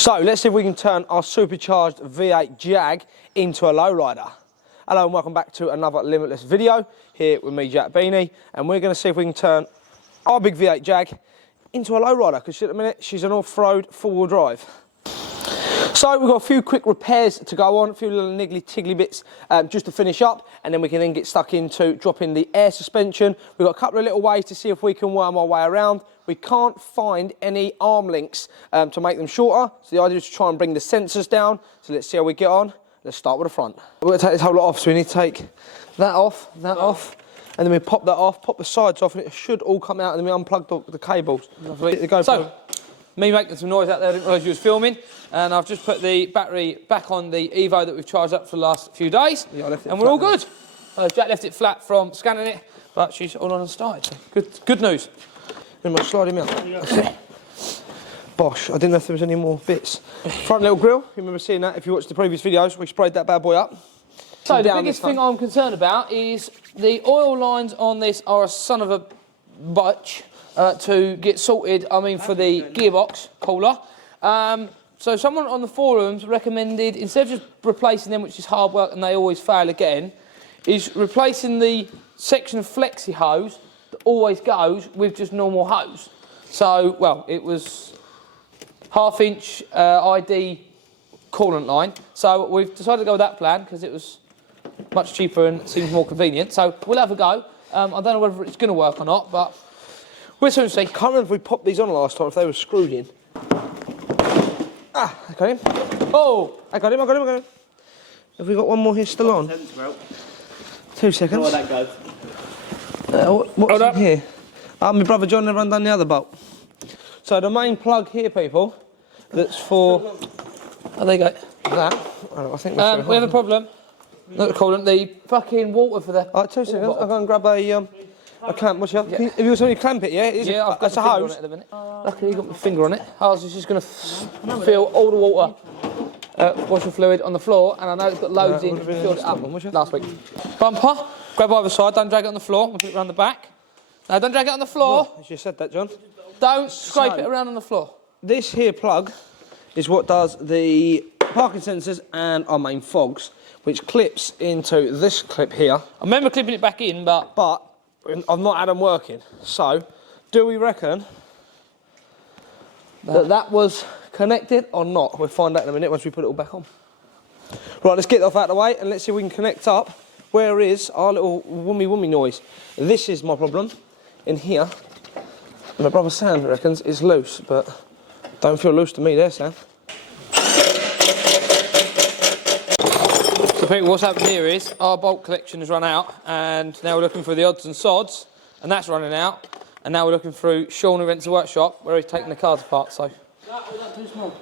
So let's see if we can turn our supercharged V8 Jag into a lowrider. Hello and welcome back to another Limitless video here with me, Jack Beanie, and we're going to see if we can turn our big V8 Jag into a lowrider, because at the minute she's an off-road four-wheel drive. So we've got a few quick repairs to go on, a few little niggly tiggly bits just to finish up, and then we can then get stuck into dropping the air suspension. We've got a couple of little ways to see if we can worm our way around. We can't find any arm links to make them shorter, so the idea is to try and bring the sensors down. So let's see how we get on. Let's start with the front. We're going to take this whole lot off, so we need to take that off, and then we pop that off, pop the sides off, and it should all come out, and then we unplug the cables. So, me making some noise out there, I didn't realise you was filming, and I've just put the battery back on the Evo that we've charged up for the last few days, and we're all good. Jack left it flat from scanning it, but she's all on and started, so good news. Then we'll slide him out. Yeah. Bosh, I didn't know if there was any more bits. Front little grille, you remember seeing that if you watched the previous videos, we sprayed that bad boy up. So the biggest thing I'm concerned about is the oil lines on this are a son of a bitch to get sorted, I mean for the gearbox cooler. So someone on the forums recommended, instead of just replacing them, which is hard work and they always fail again, is replacing the section of flexi hose that always goes with just normal hose. So, well, it was half-inch ID coolant line. So we've decided to go with that plan because it was much cheaper and seems more convenient. So we'll have a go. I don't know whether it's going to work or not, but we'll soon see. I can't remember if we popped these on last time, if they were screwed in. Ah, I got him. Oh! I got him. Have we got one more here still on? 2 seconds. Where that goes. What's in here? My brother John never undone the other bolt. So the main plug here, people, that's for... Oh, there you go. That. I think we have a problem. Not the coolant, the fucking water for the... All right, 2 seconds. I'll go and grab a clamp. What's your... Yeah. Have you got something to clamp it, yeah? Yeah, I've got a hose. On it at the minute. Luckily, you got my finger on it. Ours is just going to feel all the water, washer fluid on the floor, and I know it's got loads in. Filled it up last week. Bumper, grab either side, don't drag it on the floor. We'll put it around the back. No, don't drag it on the floor. No, you said that, John. Don't scrape it around on the floor. This here plug is what does the parking sensors and our main fogs, which clips into this clip here. I remember clipping it back in, but I've not had them working. So, do we reckon that was connected or not? We'll find out in a minute once we put it all back on. Right, let's get that off out of the way and let's see if we can connect up. Where is our little woomy noise? This is my problem in here. My brother Sam reckons it's loose, but don't feel loose to me there, Sam. So people, what's happened here is our bolt collection has run out, and now we're looking for the odds and sods, and that's running out, and now we're looking through Sean who rents the workshop where he's taking the cars apart. So That's too small.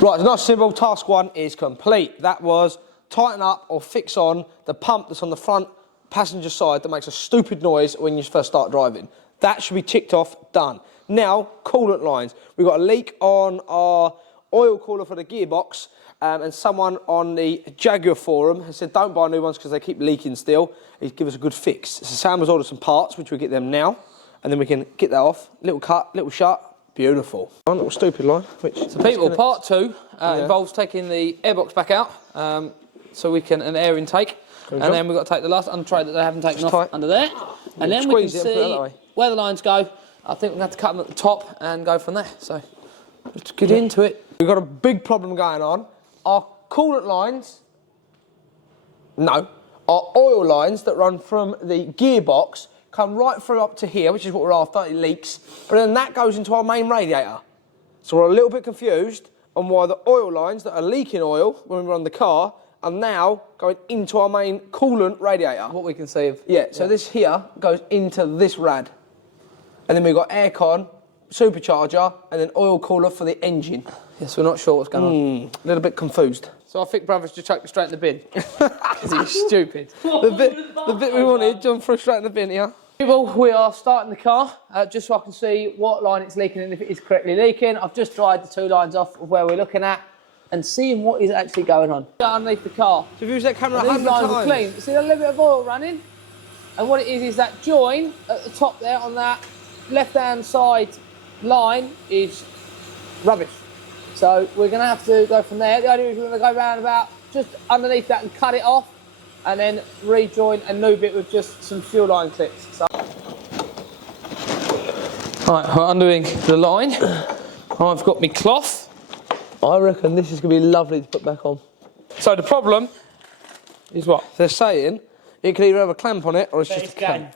Right, it's not simple. Task one is complete. That was tighten up or fix on the pump that's on the front passenger side that makes a stupid noise when you first start driving. That should be ticked off, done. Now, coolant lines. We've got a leak on our oil cooler for the gearbox, and someone on the Jaguar forum has said don't buy new ones because they keep leaking still. He'd give us a good fix. So Sam has ordered some parts, which we'll get them now, and then we can get that off. Little cut, little shut. Beautiful. One little stupid line. So people, part two involves taking the airbox back out, so we can an air intake, and then we've got to take the last untray that they haven't taken off under there, and then we can see where the lines go. I think we're going to have to cut them at the top and go from there. So let's get into it. We've got a big problem going on. Our coolant lines, our oil lines that run from the gearbox come right through up to here, which is what we're after, it leaks, but then that goes into our main radiator. So we're a little bit confused on why the oil lines that are leaking oil when we run the car are now going into our main coolant radiator. What we can see of... Yeah, so this here goes into this rad. And then we've got aircon, supercharger, and then oil cooler for the engine. Yes, we're not sure what's going on. A little bit confused. So I think brothers just chucked it straight in the bin. Because he's stupid. The bit we wanted, John threw straight in the bin here. People, we are starting the car, just so I can see what line it's leaking and if it is correctly leaking. I've just dried the two lines off of where we're looking at. and seeing what is actually going on. Underneath the car. So if you use that camera These 100 lines times. are clean. See a little bit of oil running? And what it is that join at the top there on that left-hand side line is rubbish. So we're going to have to go from there. The idea is we're going to go round about just underneath that and cut it off, and then rejoin a new bit with just some fuel line clips. So. Right, we're undoing the line. I've got my cloth. I reckon this is going to be lovely to put back on. So the problem is what? They're saying it can either have a clamp on it or it's just a clamp.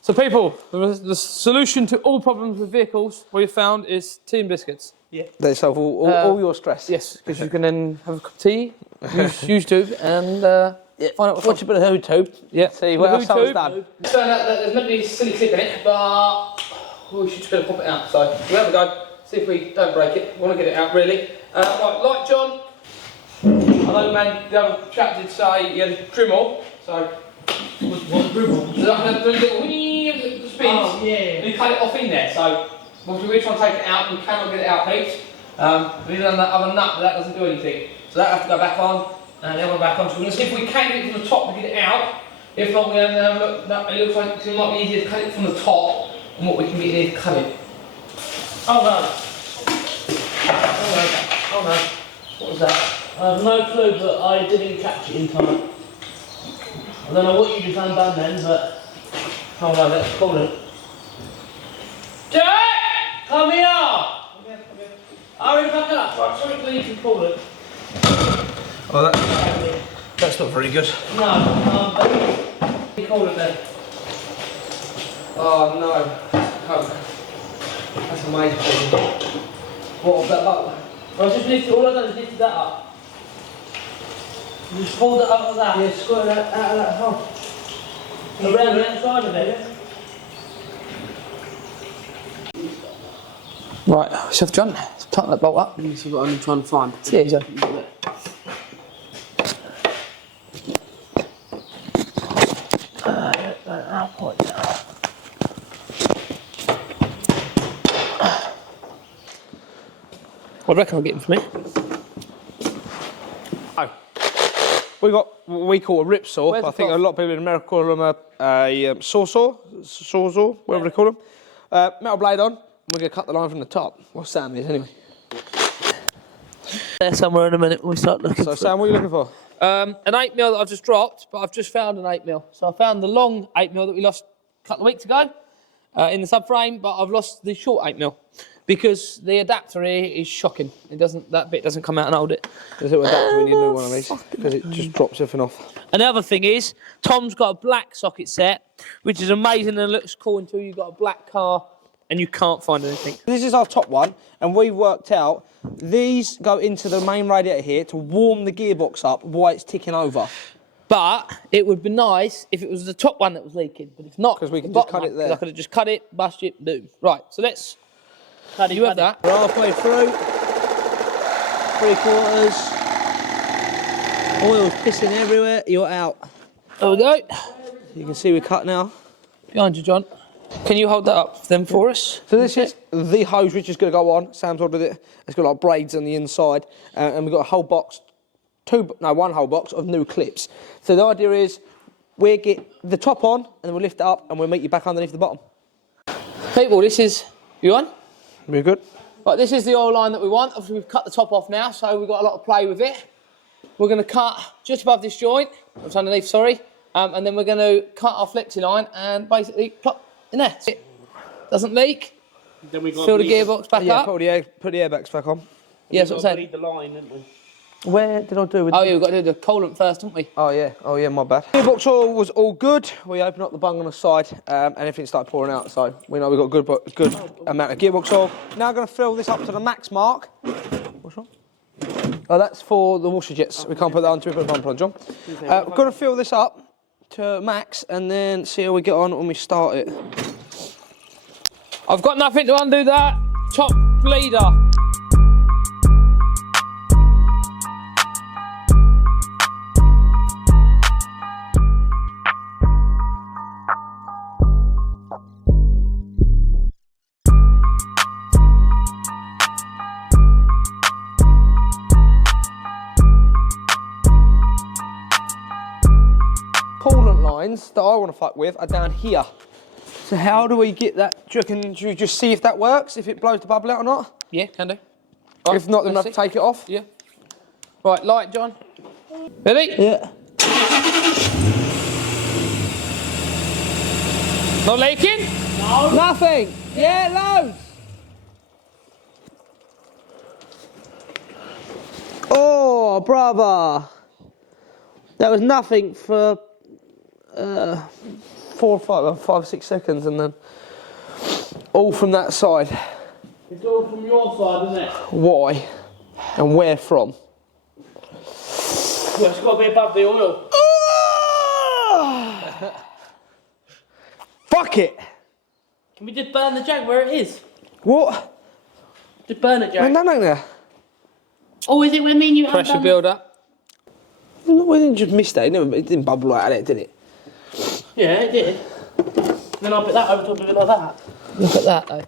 So people, the solution to all problems with vehicles we have found is tea and biscuits. Yeah. They solve all your stress. Yes, because you can then have a cup of tea, use YouTube, and find out watch a bit of YouTube. Yeah. See what else someone's done. It turned out that there's meant to be a silly clip in it, but we should try to pop it out. So we'll have a go, see if we don't break it. We want to get it out really. Right, like John, I know man, the other chap did say he had a Dremel, so what Dremel? So like a little spins, and he cut it off in there. So we're trying to take it out, we cannot get it out, Pete. We need another other nut, but that doesn't do anything. So that has to go back on, and then we're back on. So we're going to see if we can get it from the top to get it out. If not, we're going to have a look. It looks like it might be easier to cut it from the top, and what we can get here to cut it. Oh no. Oh no. What was that? I have no clue, but I didn't catch it in time. I don't know what you just undone then, but... Oh no, let's call it. Jack! Come here! Hurry back up. Right, sorry, you can call it. Oh, that's not very good. No, you call it then. Oh no. That's amazing. What was that button? I just lifted, all I've done is lifted that up. You just pulled it up like that. Yeah, square that out of that hole. Around the outside of it. Right, Chef John, tighten that bolt up. This is what I'm trying to find. Yeah, so. I reckon I'll get him for me. Oh. We got what we call a rip saw. Where's I the think cloth? a lot of people in America call them a sawzall, whatever they call them. Metal blade on. We're going to cut the line from the top. What's Sam is anyway. There somewhere in a minute when we start looking So Sam, what are you looking for? An 8mm that I've just dropped, but I've just found an 8mm. So I found the long 8mm that we lost a couple of weeks ago in the subframe, but I've lost the short 8mm because the adapter here is shocking. It doesn't, that bit doesn't come out and hold it. There's a little adapter, we need a new one of these because it just drops everything off. Another thing is, Tom's got a black socket set, which is amazing and looks cool until you've got a black car and you can't find anything. This is our top one, and we've worked out these go into the main radiator here to warm the gearbox up while it's ticking over. But it would be nice if it was the top one that was leaking, but it's not. Because we can the just cut bottom it one, 'cause there. I could have just cut it, bust it, boom. Right, so let's. Cut it, You have cut it. that. We're halfway through. 3/4. Oil's pissing everywhere. You're out. There we go. You can see we're cut now. Behind you, John. Can you hold that up then for us? So this is the hose which is going to go on. Sam's ordered it. It's got like braids on the inside, and we've got a whole box, one whole box of new clips. So the idea is we get the top on, and then we'll lift it up, and we'll meet you back underneath the bottom. People, this is you on? We're good. Right, this is the oil line that we want. Obviously, we've cut the top off now, so we've got a lot of play with it. We're going to cut just above this joint, what's underneath, sorry, and then we're going to cut our flexi line and basically plop in there. It doesn't leak. Then we got Fill the gearbox back Yeah, up. put the airbags back on. Yeah, that's what I'm saying. the line, didn't we? Where did I do with? Oh yeah, we've got to do the coolant first, haven't we? Oh yeah, my bad. Gearbox oil was all good. We opened up the bung on the side, and everything started pouring out. So we know we've got good amount of gearbox oil. Now I'm going to fill this up to the max mark. What's wrong? Oh, that's for the washer jets. We can't put that on until we put the pump on, John. We're going to fill this up to max, and then see how we get on when we start it. I've got nothing to undo that top bleeder. coolant lines that I want to fuck with are down here. So how do we get that? Do you just see if that works, if it blows the bubble out or not? Yeah, can do. Right, If not, then I have to take it off. Yeah. Right, light, John. Ready? Yeah. Not leaking? No. Nothing. Yeah, loads. Oh, brother. That was nothing for 5 or 6 seconds, and then all from that side. It's all from your side, isn't it? Why? And where from? Well, it's got to be above the oil. Fuck it! Can we just burn the jag where it is? What? Just burn it, Jag. No, there. Oh, is it when me and you have Pressure done builder. We didn't just miss that. It didn't bubble out of it, did it? Yeah, it did. Then I'll put that over top of it like that. Look at that, though.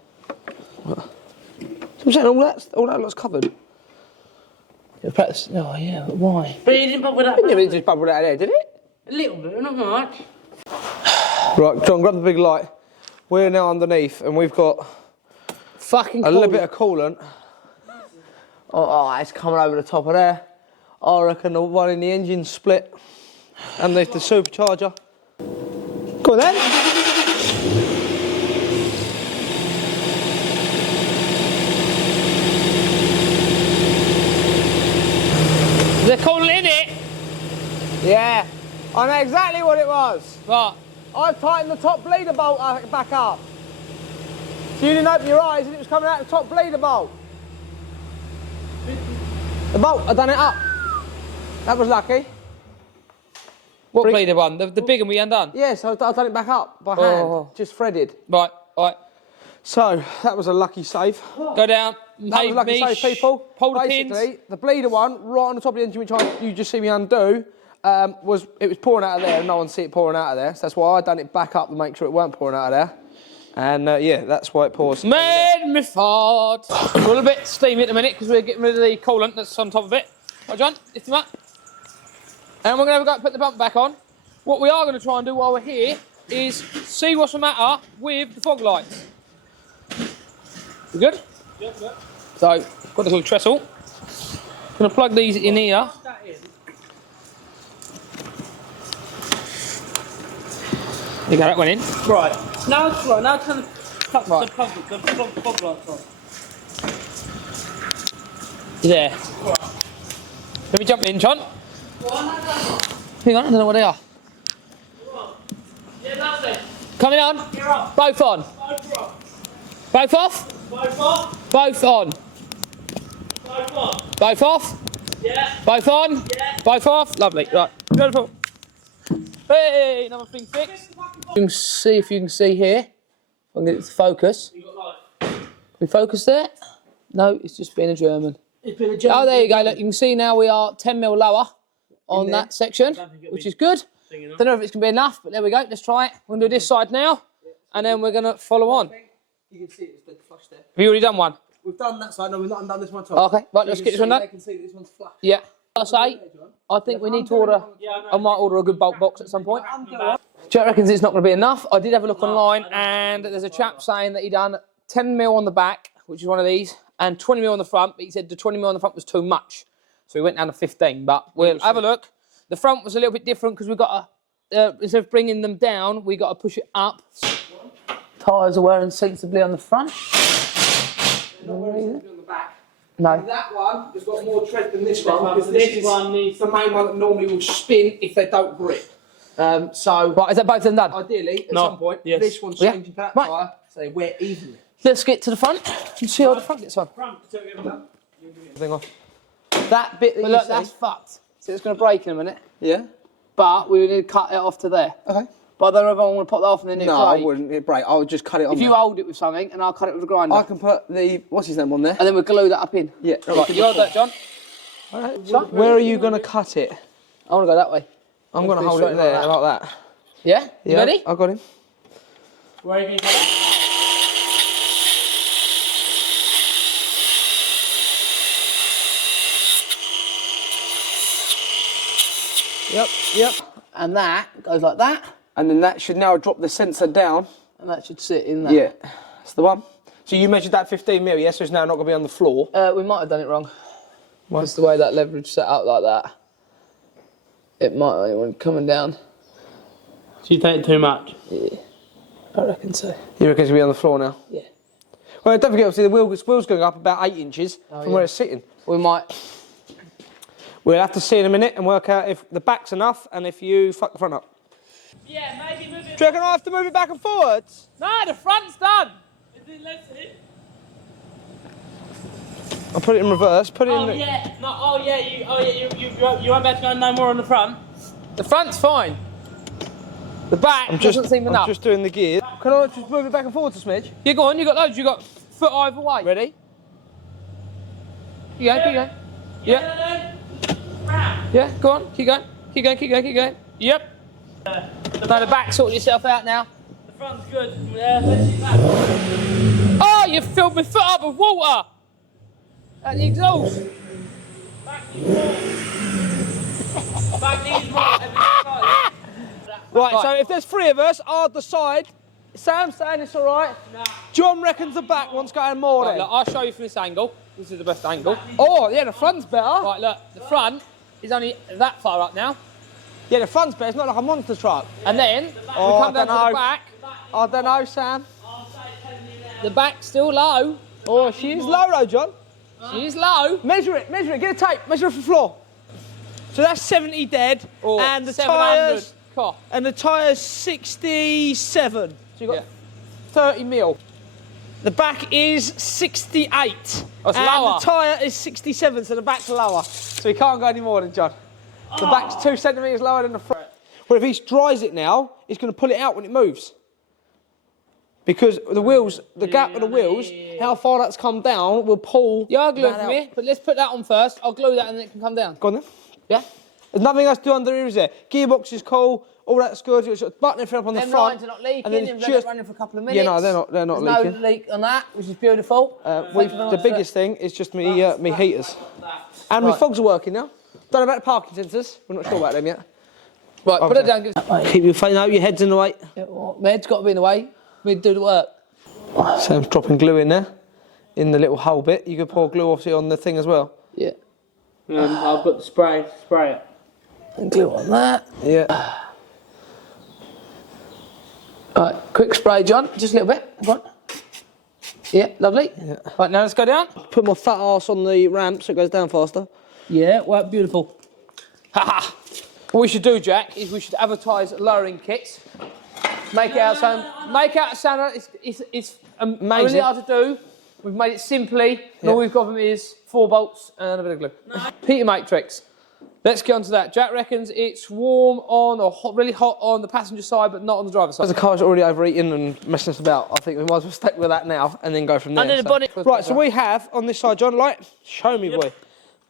So I'm saying all that looks covered. Oh, yeah, but why? But it didn't bubble that Yeah, but it much. just bubbled out of there, did it? A little bit, not much. Right, John, grab the big light. We're now underneath, and we've got Fucking a little bit of coolant. Oh, it's coming over the top of there. I reckon the one in the engine split underneath the supercharger. Go on then. They're calling in it. Yeah, I know exactly what it was. Right. I've tightened the top bleeder bolt back up. So you didn't open your eyes and it was coming out the top bleeder bolt. The bolt, I done it up. That was lucky. What bleeder one? The big one we undone? Yes, I've done it back up by hand, Oh. just threaded. Right, right. So, that was a lucky save. Go down. That was a lucky save, people. Pull the Basically, pins. the bleeder one, right on the top of the engine, which you just see me undo, was pouring out of there, and no one see it pouring out of there. So that's why I done it back up to make sure it weren't pouring out of there. And yeah, that's why it pours. Made me fart. We're a little bit steamy at the minute because we're getting rid of the coolant that's on top of it. Right, John, lift him up. And we're going to have a go at putting the bump back on. What we are going to try and do while we're here is see what's the matter with the fog lights. We good? Yep, yep. So, got this little trestle. Going to plug these in here. You got that one in. Right. Now it's right. Now turn the fog lights on. There. Right. Let me jump in, John. Hang on, I don't know what they are. Yeah, that's it. Coming on. You're up. Both on. Both up. Both off. Both off. Both on. Both on. Both off. Yeah. Both on. Yeah. Both off. Lovely. Right. Beautiful. Hey, another thing fixed. You can see if you can see here. If I can get it to focus. You got light. We focus there? No, it's just being a German. It's been a job. Oh, there you go. Look, you can see now we are 10 mil lower on that section, which is good. Don't know if it's going to be enough, but there we go. Let's try it. We're going to do this side now, and then we're going to follow on. You can see it's dead flush there. Have you already done one? We've done that side, no, we've not done this one at all. Okay, right, let's get this one done. They can see that this one's flush. Yeah. I say, I think we need to order, I might order a good bulk box at some point. Jack reckons it's not going to be enough. I did have a look online, and there's a chap saying that he done 10 mil on the back, which is one of these, and 20 mil on the front, but he said the 20 mil on the front was too much. So we went down to 15, but we'll have a look. The front was a little bit different because we got to, instead of bringing them down, we got to push it up. Tyres are wearing sensibly on the front. Not wearing something on the back. No. That one has got more tread than this one, because This this one needs is the main one that normally will spin if they don't grip. So, Right, is that both of them done? ideally, at No. some point, Yes. this one's Yeah. changing that Right. tyre, so they wear evenly. Let's get to the front and see how the front gets on. Thing off. That bit that But you look, see, that's fucked. So it's going to break in a minute. yeah. But we need to cut it off to there. Okay. But I don't know if I want to pop that off and then it No, I break. wouldn't. It'd break. I would just cut it on. If you there. hold it with something and I'll cut it with a grinder. I can put the what's his name on there. And then we'll glue that up in. Yeah. Right, you hold that, John. Where are you going to cut it? I want to go that way. I'm going to do hold it something there, like like that. Yeah? You ready? I got him. Where are you going to put Yep. And that goes like that. And then that should now drop the sensor down. And that should sit in there. Yeah, that's the one. So you measured that 15mm, yes? So it's now not going to be on the floor. We might have done it wrong. Because the way that leverage set up like that, it might be coming down. So you think too much? Yeah, I reckon so. You reckon it's going to be on the floor now? Yeah. Well, don't forget, obviously, the wheel's going up about 8 inches from where it's sitting. We might. We'll have to see in a minute and work out if the back's enough and if you fuck the front up. Yeah, maybe move it. Do you reckon I have to move it back and forwards? No, the front's done. Let's see. I'll put it in reverse. Put it in. Oh yeah, no, you won't be able to go no more on the front. The front's fine. The back doesn't seem enough. I'm just doing the gear. Can I just move it back and forwards a smidge? Yeah, go on, you got loads. You got foot either way. Ready? You go, keep going. Yeah. Yeah, go on, keep going. Keep going, keep going, keep going. Yep. No, the back sorted yourself out now. The front's good. Let's see back. Oh, you filled my foot up with water. At the exhaust. Back needs more. Back needs more. Right, so if there's 3 of us, I'll decide. Sam's saying it's all right. Nah. John reckons the back one's going more then. Look, I'll show you from this angle. This is the best angle. Oh, yeah, the front's better. Right, look, the front is only that far up now. Yeah, the front's better. It's not like a monster truck. And then, we come down to the back. I don't know, Sam. The back's still low. Oh, she is low though, John. She's low. Measure it, get a tape, measure it from the floor. So that's 70 dead, Or and the 700. tyres, Cough. and the tyres 67. So you got 30 mil. The back is 68. Oh, it's and lower. the tyre is 67, so the back's lower. So he can't go any more than John. The back's 2 centimetres lower than the front. Well, if he dries it now, he's going to pull it out when it moves. Because the wheels, the gap of the wheels, how far that's come down will pull. Yeah, I'll glue it that for out. me, but let's put that on first. I'll glue that and then it can come down. Go on then. Yeah? There's nothing else to do under here, is there? Gearbox is cool, all that's good. You've got button everything up on the Them front. lines are not leaking, and then they've it's been running for a couple of minutes. Yeah, no, they're not There's leaking. no leak on that, which is beautiful. The biggest thing is just me heaters. And my fogs are working now. Don't know about the parking sensors. We're not sure about them yet. Right, put it down. Give it. Keep your face out, your head's in the way. Yeah, well, my head's got to be in the way. We do the work. Sam's dropping glue in there, in the little hole bit. You could pour glue obviously on the thing as well. Yeah. I've got the spray it. And glue on that. Yeah. Right, quick spray, John. Just a little bit. Go on. Yeah, lovely. Yeah. Right, now let's go down. Put my fat arse on the ramp so it goes down faster. Yeah, work beautiful. Haha. What we should do, Jack, is we should advertise lowering kits. Make it out sound. It's amazing. Really hard to do. We've made it simply. And all we've got from it is 4 bolts and a bit of glue. No. Heater matrix. Let's get on to that. Jack reckons it's warm on or hot, really hot on the passenger side, but not on the driver's side. As the car's already overheating and messing us about, I think we might as well stick with that now and then go from there. Under the bonnet. Right, so we have on this side, John, light. Show me, boy.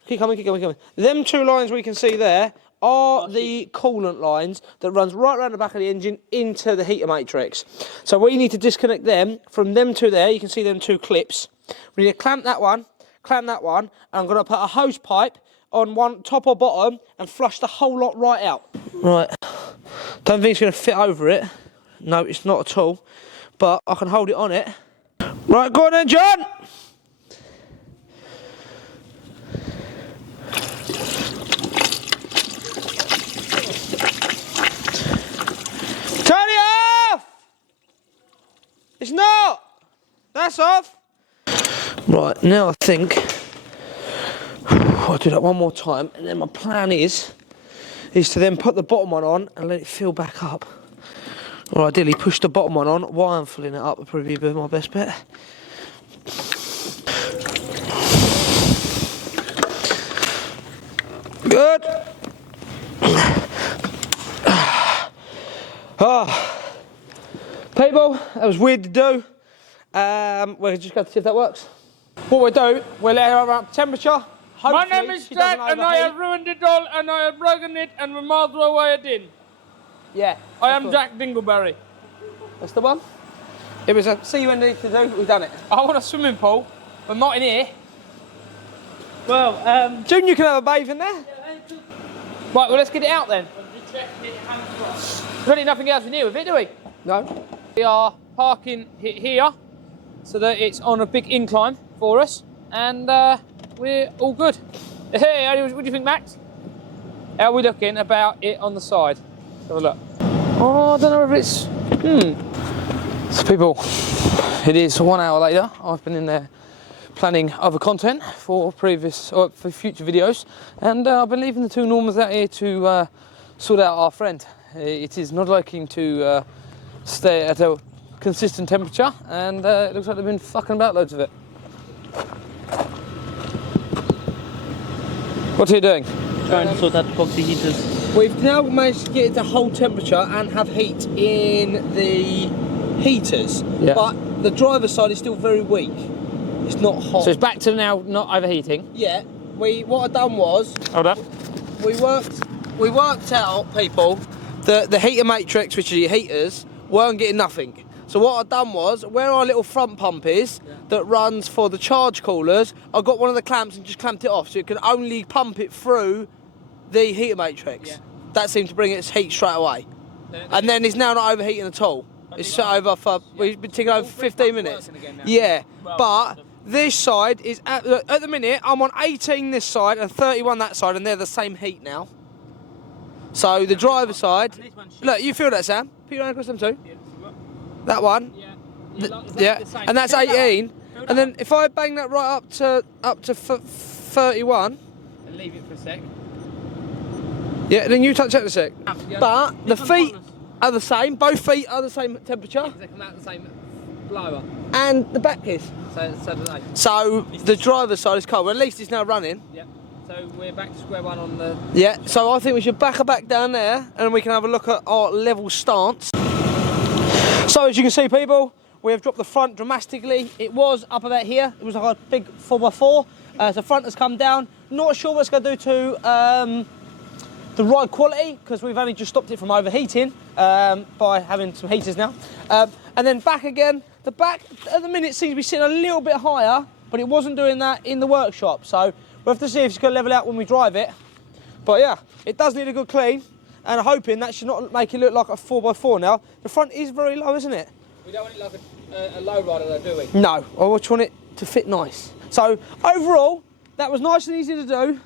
Keep coming. Them 2 lines we can see there are the coolant lines that runs right around the back of the engine into the heater matrix. So we need to disconnect them from them 2 there. You can see them 2 clips. We need to clamp that one, and I'm going to put a hose pipe on one top or bottom and flush the whole lot right out. Right. Don't think it's going to fit over it. No, it's not at all. But I can hold it on it. Right, go on then, John. Turn it off! It's not! That's off! Right, now I think I'll do that one more time, and then my plan is to then put the bottom one on and let it fill back up. Or ideally push the bottom one on while I'm filling it up, would probably be my best bet. Good. People, that was weird to do. We're just going to see if that works. What we'll do, we'll let her up temperature. My name is Jack, and I have ruined it all, and I have broken it, and we might as well wear it in. Yeah. I am Jack Dingleberry. That's the one. It was a see you when need to do, we've done it. I want a swimming pool, but not in here. Well, June, you can have a bathe in there. Right, well, let's get it out then. Really nothing else in here with it, do we? No. We are parking it here so that it's on a big incline for us, and we're all good. Hey, what do you think, Max? How are we looking about it on the side? Let's have a look. Oh, I don't know if it's... So people, it is 1 hour later. I've been in there planning other content for for future videos, and I've been leaving the two Normans out here to sort out our friend. It is not liking to stay at a consistent temperature, and it looks like they've been fucking about loads of it. What are you doing? Trying to sort out the proxy heaters. We've now managed to get it to hold temperature and have heat in the heaters, but the driver's side is still very weak. It's not hot. So it's back to now not overheating. Yeah. What I done was, Hold up. we worked out, people, that the heater matrix, which are your heaters, weren't getting nothing. So what I've done was, where our little front pump is, that runs for the charge coolers, I got one of the clamps and just clamped it off, so it can only pump it through the heater matrix. Yeah. That seemed to bring its heat straight away. And then it's now not overheating at all. It's set over for, we've been taking over 15 minutes. Yeah, but this side is, at the minute, I'm on 18 this side and 31 that side, and they're the same heat now. So the driver's side, look, you feel that, Sam? Put your hand across them too. That one, yeah, and that's 18. And then if I bang that right up to 31, And leave it for a sec. yeah, then you touch that in a sec. But the feet are the same. Both feet are the same temperature. They come out the same blower. And the back is. So do they. So the driver's side is cold. Well, at least it's now running. Yeah. So we're back to square one on the... Yeah, so I think we should back her back down there and we can have a look at our level stance. So as you can see, people, we have dropped the front dramatically. It was up about here. It was like a big 4x4. So front has come down. Not sure what it's going to do to the ride quality, because we've only just stopped it from overheating by having some heaters now. And then back again. The back at the minute seems to be sitting a little bit higher, but it wasn't doing that in the workshop. So we'll have to see if it's going to level out when we drive it. But yeah, it does need a good clean, and I'm hoping that should not make it look like a 4x4 now. The front is very low, isn't it? We don't want it like a low rider though, do we? No, I just want it to fit nice. So overall, that was nice and easy to do,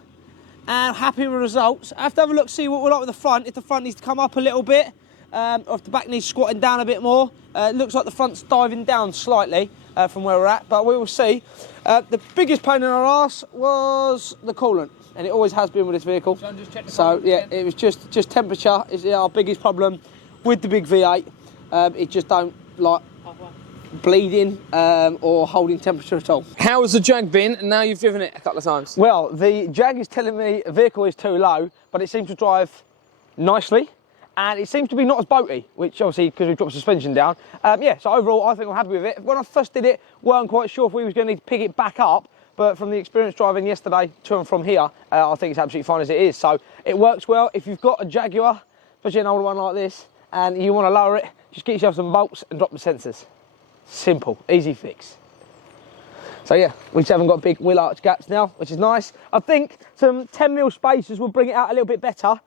and happy with the results. I have to have a look, see what we're like with the front, if the front needs to come up a little bit, or if the back needs squatting down a bit more. It looks like the front's diving down slightly from where we're at, but we will see. The biggest pain in our arse was the coolant, and it always has been with this vehicle. So yeah, it was just temperature is our biggest problem with the big V8. It just don't like bleeding or holding temperature at all. How has the Jag been? And now you've driven it a couple of times. Well, the Jag is telling me the vehicle is too low, but it seems to drive nicely. And it seems to be not as boaty, which obviously because we've dropped suspension down. Yeah, so overall I think I'm happy with it. When I first did it, weren't quite sure if we was going to need to pick it back up, but from the experience driving yesterday to and from here, I think it's absolutely fine as it is. So it works well. If you've got a Jaguar, especially an older one like this, and you want to lower it, just get yourself some bolts and drop the sensors. Simple, easy fix. So yeah, we just haven't got big wheel arch gaps now, which is nice. I think some 10mm spacers will bring it out a little bit better.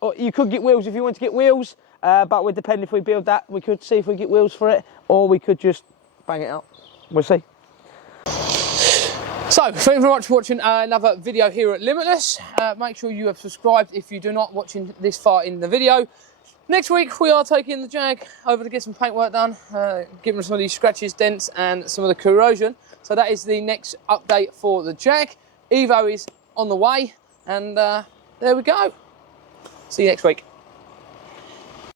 Or you could get wheels if you want to get wheels, but would depend if we build that. We could see if we get wheels for it, or we could just bang it out. We'll see. So, thank you very much for watching another video here at Limitless. Make sure you have subscribed if you do not watching this far in the video. Next week we are taking the Jag over to get some paintwork done, giving some of these scratches, dents and some of the corrosion. So that is the next update for the Jag. Evo is on the way, and there we go. See you next week.